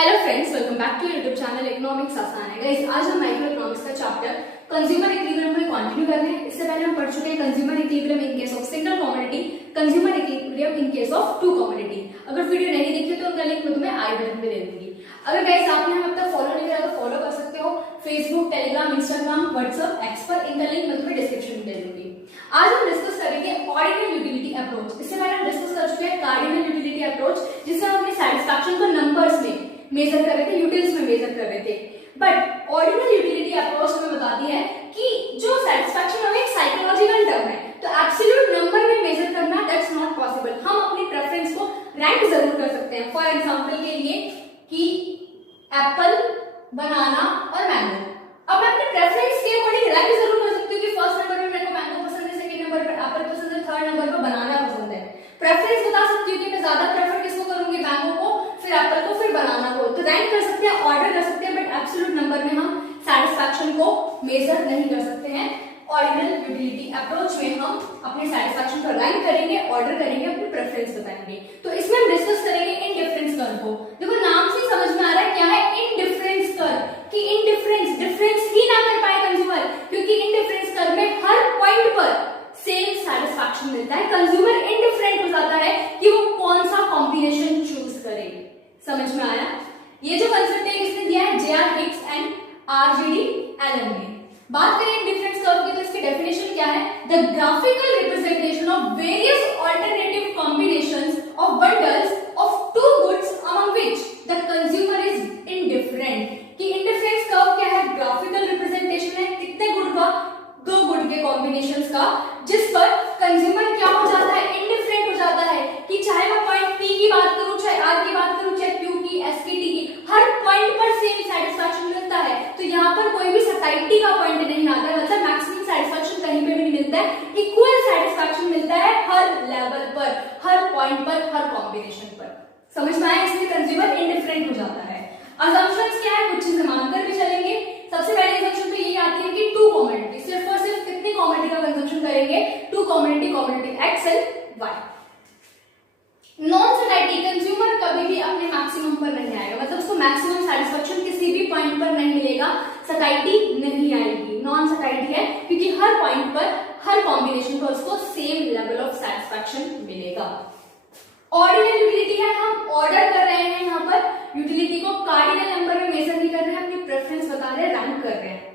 Hello friends, welcome back to YouTube channel economics आसान है। Guys, आज हम माइक्रो इकोनॉमिक्स का चैप्टर कंज्यूमर इक्विलिब्रियम में कंटिन्यू कर रहे हैं। इससे पहले हम पढ़ चुके हैं consumer equilibrium in case of single commodity, consumer equilibrium in case of two commodity. अगर वीडियो नहीं देखी तो उनका लिंक मैं तुम्हें आई बटन पे दे दूंगी। अगर गाइस आपने हमें अब तक फॉलो नहीं किया तो फॉलो कर सकते हो Facebook, Telegram, Instagram, WhatsApp, x पर। इनका लिंक मैं तुम्हें डिस्क्रिप्शन में दे दूंगी। आज हम डिस्कस करेंगे ऑर्डिनल यूटिलिटी अप्रोच। इससे पहले हम डिस्कस कर चुके हैं कार्डिनल यूटिलिटी अप्रोच, जिससे हम अपनी सेटिस्फैक्शन को नंबर्स में मेजर कर रहे थे, यूटिल्स में मेजर कर रहे थे। बट ऑर्डिनल यूटिलिटी अप्रोच हमें बताती है कि जो सेटिस्फैक्शन हमें एक साइकोलॉजिकल टर्म है, तो एब्सोल्यूट नंबर में मेजर करना दैट्स नॉट पॉसिबल। हम अपनी प्रेफरेंस को रैंक जरूर कर सकते हैं। फॉर एग्जांपल के लिए कि एप्पल, बनाना और मैंगो। अब मैं अपने प्रेफरेंस के अकॉर्डिंग रैंक जरूर कर सकती हूँ कि फर्स्ट नंबर पे मेरे को मैंगो पसंद है, सेकंड नंबर पर एप्पल पसंद है, थर्ड नंबर पर बनाना पसंद है। प्रेफरेंस बता सकती हूँ कि मैं ज्यादा प्रेफर किसको करूंगी, मैंगो को, फिर एप्पल को, फिर बनाना को। तो रैंक कर सकते हैं, ऑर्डर कर सकते हैं, बट एब्सोल्यूट नंबर में हम सेटिस्फैक्शन को मेजर नहीं कर सकते हैं। ऑर्डिनल यूटिलिटी अप्रोच में हम अपने सेटिस्फैक्शन को रैंक करेंगे, ऑर्डर करेंगे, अपनी प्रेफरेंस बताएंगे। तो इसमें हम डिस्कस करेंगे इनडिफरेंस कर्व को। देखो नाम से समझ में आ रहा है क्या है इनडिफरेंस कर्व, कि इनडिफरेंस डिफरेंस ही ना कर पाए कंज्यूमर, क्योंकि इनडिफरेंस कर्व में हर पॉइंट पर सेम सेटिस्फैक्शन मिलता है। कंज्यूमर इनडिफरेंट हो जाता है कि वो कौन सा कॉम्बिनेशन चूज करे। समझ में आया? ये जो कंसेप्ट है इसने दिया है J.R. Hicks and R.G.D. Elon ने। बात करें इनडिफरेंस कर्व की तो इसकी डेफिनेशन क्या है? The graphical representation of various alternative combinations of bundles of two goods among which the consumer is indifferent. कि इनडिफरेंस कर्व क्या है? ग्राफिकल रिप्रेजेंटेशन है कितने गुड का, दो गुड के कॉम्बिनेशंस का, जिस पर कंज्यूमर क्या हो जाता है, इनडिफरेंट हो जाता है। कि चाहे मैं पॉइंट P की बात करूं, चाहे R की बात करूं, चाहे Q की, S की, T की, हर पॉइंट पर सेम सेटिस्फैक्शन मिलता है। तो यहाँ पर कोई भी सैटिस्फैक्टी का पॉइंट नहीं आता है, मतलब मैक्सिमम सेटिस्फैक्शन कहीं पे भी नहीं मिलता है। इक्वल सेटिस्फैक्शन मिलता है हर लेवल पर, हर पॉइंट पर, हर कॉम्बिनेशन पर। समझ में आया? इसलिए कंज्यूमर इनडिफरेंट हो जाता है। असम्पशंस क्या है? कुछ चीजें मानकर भी चलेंगे। सबसे पहले असम्पशन तो यही आती है कि टू कमोडिटी, सिर्फ और सिर्फ कितनी कमोडिटी का कंजम्पशन करेंगे? Two commodity, commodity X and Y। Non satisfied consumer कभी भी अपने मैक्सिमम पर नहीं आएगा, मतलब उसको मैक्सिमम सेटिस्फैक्शन किसी भी पॉइंट पर नहीं मिलेगा, सैटिस्फाइडी नहीं आएगी। नॉन सैटिस्फाइड है क्योंकि हर पॉइंट पर, हर कॉम्बिनेशन पर उसको सेम लेवल ऑफ सेटिस्फैक्शन मिलेगा। ऑर्डिनल यूटिलिटी है, हम ऑर्डर कर रहे हैं, यहाँ पर यूटिलिटी को कार्डिनल नंबर में मेजर नहीं कर रहे हैं, अपनी प्रेफरेंस बता रहे हैं, रैंक कर रहे हैं।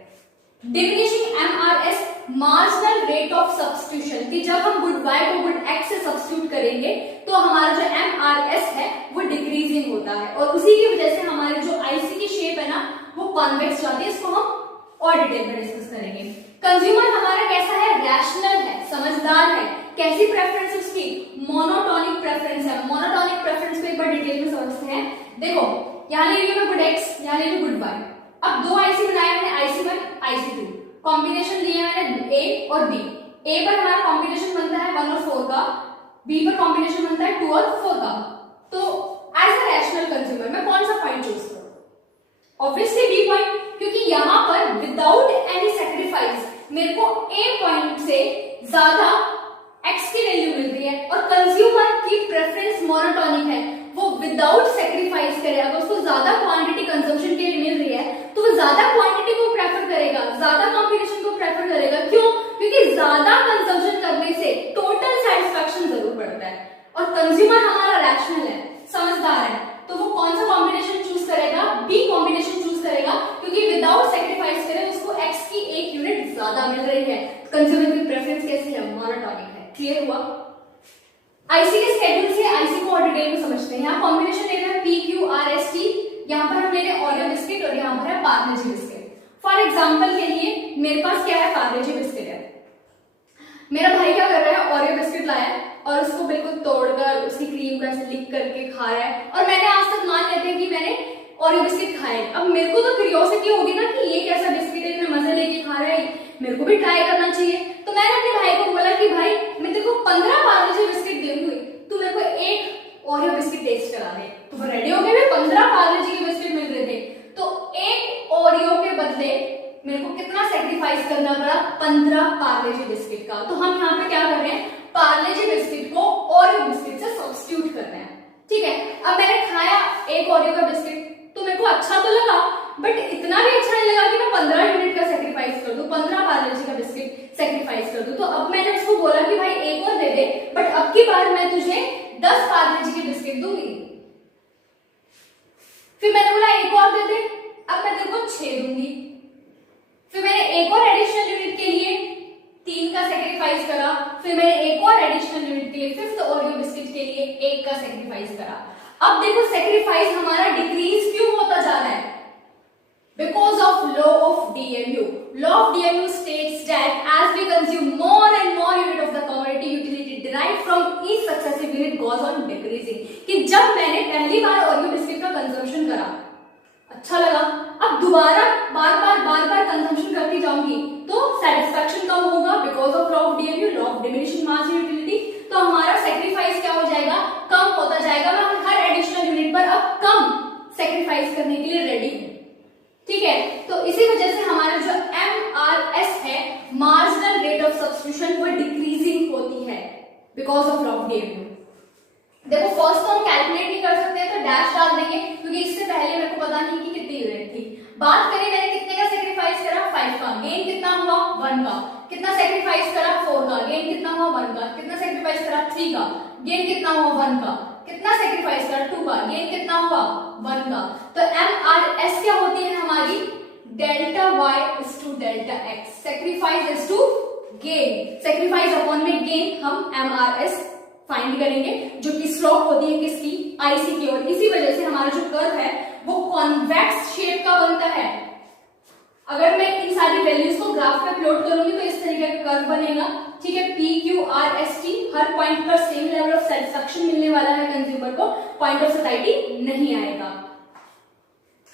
Diminishing MRS, marginal rate of substitution, कि जब हम गुड Y को गुड X से सब्स्टिट्यूट करेंगे तो हमारा जो MRS है वो डिक्रीजिंग होता है, और उसी की वजह से हमारी जो IC की शेप है ना वो कॉन्वेक्स जाती है। इसको हम और डिटेल में डिस्कस करेंगे। कंज्यूमर हमारा कैसा है? रैशनल है, समझदार है। कैसी प्रेफरेंस उसकी? मोनोटोनिक प्रेफरेंस है। मोनोटोनिक प्रेफरेंस को एक बार डिटेल में समझते हैं। देखो यहाँ ले लिया मैं गुड X, यहाँ ले लिया गुड Y। अब दो IC बनाए मैंने, IC1, IC2, कॉम्बिनेशन दिया मैंने A और B। A पर हमारा कॉम्बिनेशन बनता है 1 और 4 का, B पर कॉम्बिनेशन बनता है 2 और 4 का। तो एज अ रैशनल कंज्यूमर मैं कौन सा पॉइंट चूज करूं? ऑब्वियसली B पॉइंट, क्योंकि यहाँ पर विदाउट एनी सैक्रिफाइस मेरे को A पॉइंट से ज्यादा X की वैल्यू मिल रही है, और कंज्यूमर की प्रेफरेंस मोनोटोनिक है, वो विदाउट सैक्रिफाइस करे। अगर उसको ज्यादा क्वांटिटी कंजम्पशन के लिए मिल रही है तो वो ज्यादा क्वांटिटी को प्रेफर करेगा, ज्यादा कॉम्बिनेशन को प्रेफर करेगा। क्यों? क्योंकि ज्यादा कंजम्पशन करने से टोटल सेटिस्फैक्शन जरूर बढ़ता है, और कंज्यूमर हमारा रैशनल है, समझदार है, तो वो कौन सा कॉम्बिनेशन चूज करेगा? B कॉम्बिनेशन चूज करेगा, क्योंकि विदाउट सैक्रिफाइस करे उसको X की एक यूनिट ज्यादा मिल रही है। कंज्यूमर की प्रेफरेंस कैसी है? मोनोटोनिक है। क्लियर हुआ? आईसी के स्केड्यूल से आईसी को और डिटेल में समझते हैं। यहाँ कॉम्बिनेशन ले रहे हैं PQRST, यहाँ पर हम ले रहे हैं ओरियो बिस्किट और यहाँ पर है पार्ले-जी बिस्किट। फॉर एग्जांपल के लिए मेरे पास क्या है? पार्ले-जी बिस्किट है। मेरा भाई क्या कर रहा है? ओरियो बिस्किट लाया है और उसको बिल्कुल तोड़कर उसकी क्रीम का ऐसे लिक करके खा रहा है, और मैंने आज तक मान लेते हैं कि मैंने ओरियो बिस्किट खाए। अब मेरे को तो क्यूरियोसिटी होगी ना कि ये कैसा बिस्किट है, इतने मजे लेके खा रहा है, मेरे को भी ट्राई करना चाहिए। तो मैंने अपने भाई को बोला कि भाई मैं तेरे को 15 पार्ले-जी बिस्किट दूंगी, तू मेरे को एक ओरियो बिस्किट टेस्ट करा दे। तो वो रेडी हो गए। मैं 15 पार्ले-जी के बिस्किट मिल रहे थे, तो एक ओरियो के बदले मेरे को कितना सेक्रीफाइस करना पड़ा? 15 पार्ले-जी बिस्किट का। तो हम यहाँ पे क्या कर रहे हैं? पार्ले-जी बिस्किट को ओरियो बिस्किट से सब्स्टिट्यूट कर रहे हैं। ठीक है, अब मैंने खाया एक ओरियो का बिस्किट, तो मेरे को अच्छा तो लगा, बट इतना भी अच्छा नहीं लगा कि मैं 15 यूनिट का सेक्रीफाइस कर दूं, 15 पार्ले जी का बिस्किट सेक्रीफाइस कर दूं। तो अब मैंने उसको बोला कि भाई एक और दे दे, बट अब की बार मैं तुझे 10 पार्ले जी के बिस्किट दूंगी। फिर मैंने बोला एक और दे दे, अब मैं तेरे को 6 दूंगी। फिर मैंने एक और एडिशनल यूनिट के लिए 3 का सेक्रीफाइस करा, फिर मैंने एक और एडिशनल यूनिट के लिए 5th ओरियो बिस्किट के लिए 1 का सेक्रीफाइस करा। अब देखो सेक्रीफाइस हमारा डिक्रीज क्यों होता जा रहा है? Because of law of DMU. Law of DMU states that as we consume more and more unit of the commodity, utility derived from each successive unit goes on decreasing. कि जब मैंने पहली बार ओरियो बिस्किट का consumption करा, अच्छा लगा, अब दोबारा बार बार कंजम्पशन करती जाऊंगी तो सेटिस्फैक्शन कम होगा, because of law of DMU, law of diminishing marginal utility. तो हमारा सेक्रीफाइस क्या हो जाएगा? कम होता जाएगा। मैं हर एडिशनल यूनिट पर अब कम सेक्रीफाइस करने के लिए रेडी हूं, ठीक है। तो इसी वजह से हमारा जो MRS है, मार्जिनल रेट ऑफ सब्स्टिट्यूशन, वो डिक्रीजिंग होती है because of law of DMU। देखो फर्स्ट तो हम कैलकुलेट नहीं कर सकते, तो डैश डाल देंगे क्योंकि इससे पहले मेरे को पता नहीं कि कितनी यूनिट थी। बात करें मैंने कितने का सेक्रीफाइस करा? 5 का। गेन कितना हुआ? 1 का। कितना सेक्रीफाइस करा? 4 का। गेन कितना हुआ? 1 का। कितना सेक्रीफाइस करा? 3 का। गेन कितना हुआ? 1 का। कितना सेक्रीफाइस करा? 2 का। गेन कितना हुआ? 1 का। तो MRS क्या होती है हमारी? Delta Y is to delta X। Sacrifice is to gain, sacrifice upon में गेन, हम MRS फाइंड करेंगे, जो कि स्लोप होती है किसकी? IC की। और इसी वजह से हमारा जो कर्व है वो कॉन्वेक्स शेप का बनता है। अगर मैं इन सारी वैल्यूज को ग्राफ पे प्लॉट करूंगी तो इस तरीके का कर्व बनेगा, ठीक है। PQRST, हर पॉइंट पर सेम लेवल ऑफ सेटिस्फैक्शन मिलने वाला है कंज्यूमर को, पॉइंट ऑफ सैटिस्फैक्शन नहीं आएगा।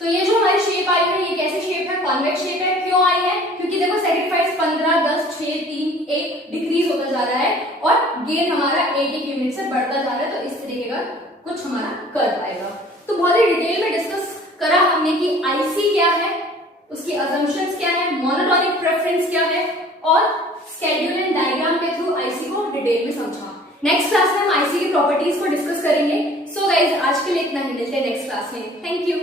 तो ये जो हमारी शेप आई है, ये कैसी शेप है? कॉन्वेक्स शेप है। क्यों आई है? क्योंकि देखो सेक्रीफाइस 15, 10, 6, 3, 1 डिक्रीज होता जा रहा है और गेन हमारा 1 यूनिट से बढ़ता जा रहा है। तो इस तरीके का कुछ हमारा कर्व आएगा। तो बहुत ही डिटेल में डिस्कस करा हमने कि IC क्या है, उसकी असम्पशंस क्या है, मोनोटोनिक प्रेफरेंस क्या है, और स्केड्यूल एंड डायग्राम के थ्रू IC को डिटेल में समझा। नेक्स्ट क्लास में हम IC की प्रॉपर्टीज को डिस्कस करेंगे। सो गाइज आज के लिए इतना ही, मिलते हैं नेक्स्ट क्लास में। Thank you.